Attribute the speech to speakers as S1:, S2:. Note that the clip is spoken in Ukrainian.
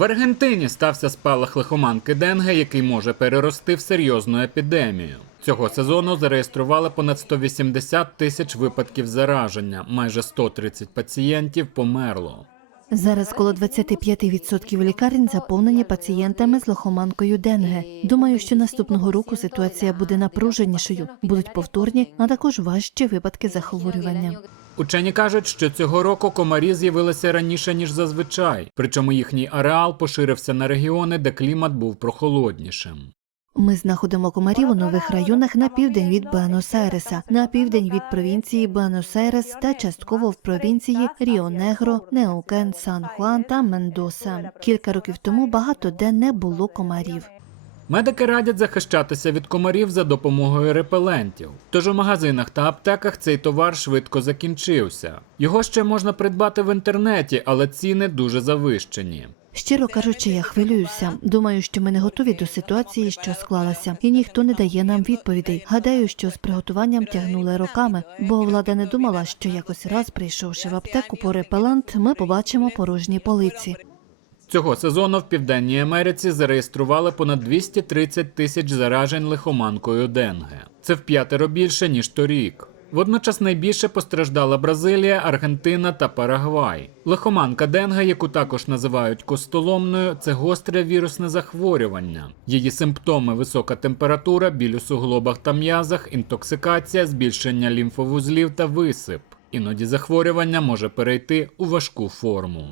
S1: В Аргентині стався спалах лихоманки Денге, який може перерости в серйозну епідемію. Цього сезону зареєстрували понад 180 тисяч випадків зараження, майже 130 пацієнтів померло.
S2: Зараз коло 25% лікарень заповнені пацієнтами з лихоманкою Денге. Думаю, що наступного року ситуація буде напруженішою, будуть повторні, а також важчі випадки захворювання.
S1: Учені кажуть, що цього року комарі з'явилися раніше ніж зазвичай, причому їхній ареал поширився на регіони, де клімат був прохолоднішим.
S2: Ми знаходимо комарів у нових районах на південь від Буенос-Айреса, на південь від провінції Буенос-Айрес та частково в провінції Ріо-Негро, Неукен, Сан-Хуан та Мендоса. Кілька років тому багато де не було комарів.
S1: Медики радять захищатися від комарів за допомогою репелентів. Тож у магазинах та аптеках цей товар швидко закінчився. Його ще можна придбати в інтернеті, але ціни дуже завищені.
S2: Щиро кажучи, я хвилююся. Думаю, що ми не готові до ситуації, що склалася, і ніхто не дає нам відповідей. Гадаю, що з приготуванням тягнули роками, бо влада не думала, що якось раз, прийшовши в аптеку по репелант, ми побачимо порожні полиці.
S1: Цього сезону в Південній Америці зареєстрували понад 230 тисяч заражень лихоманкою Денге. Це в п'ятеро більше ніж торік. Водночас найбільше постраждала Бразилія, Аргентина та Парагвай. Лихоманка Денге, яку також називають костоломною, це гостре вірусне захворювання. Її симптоми висока температура, біль у суглобах та м'язах, інтоксикація, збільшення лімфовузлів та висип. Іноді захворювання може перейти у важку форму.